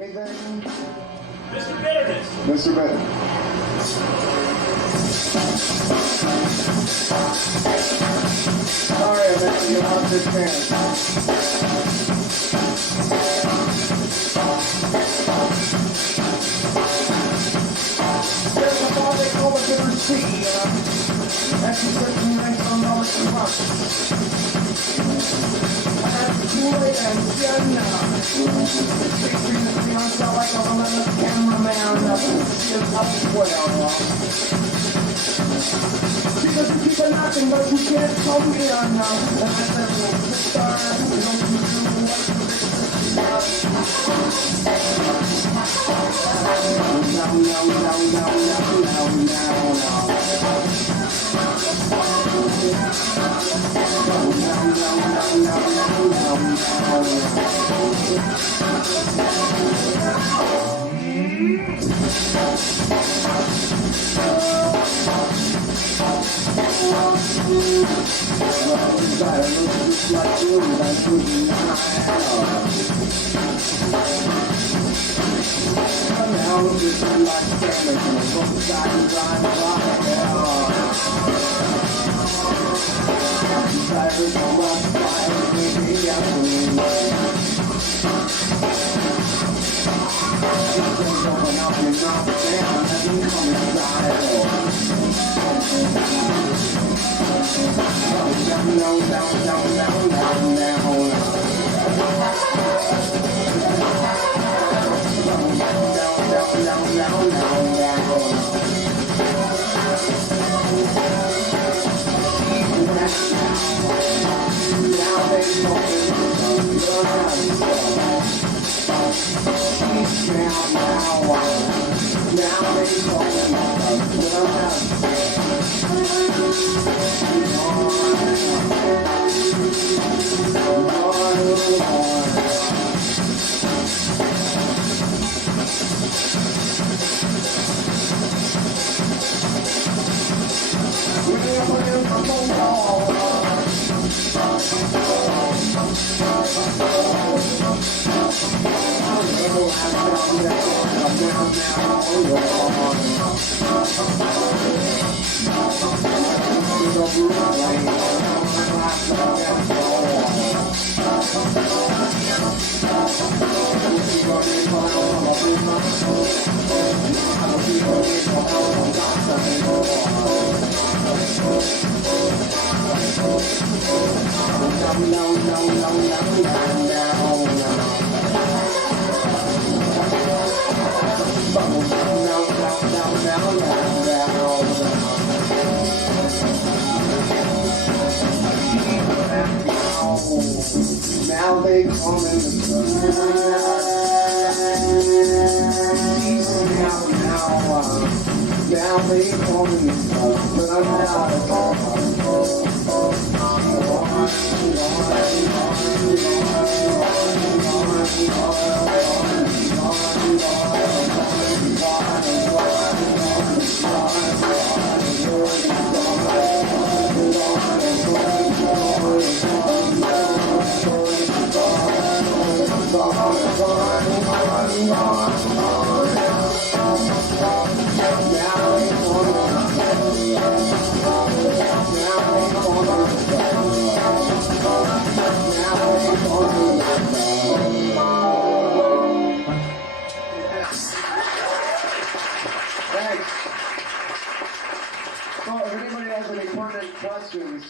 Anything? Mr. Bitterness. Mr. Bitterness. Sorry, I meant you lost this chance. There's a bar they call the Bitter Sea. That's the certain nights on dollars and bucks. I had Kool-Aid and Sienna. Featuring the fiance like a relentless cameraman. She is elsewhere. She doesn't keep a knocking, but you can't come in. And I said, sister, you don't do Now they come in the now they call me but I'm Thanks. So if anybody has any pertinent questions,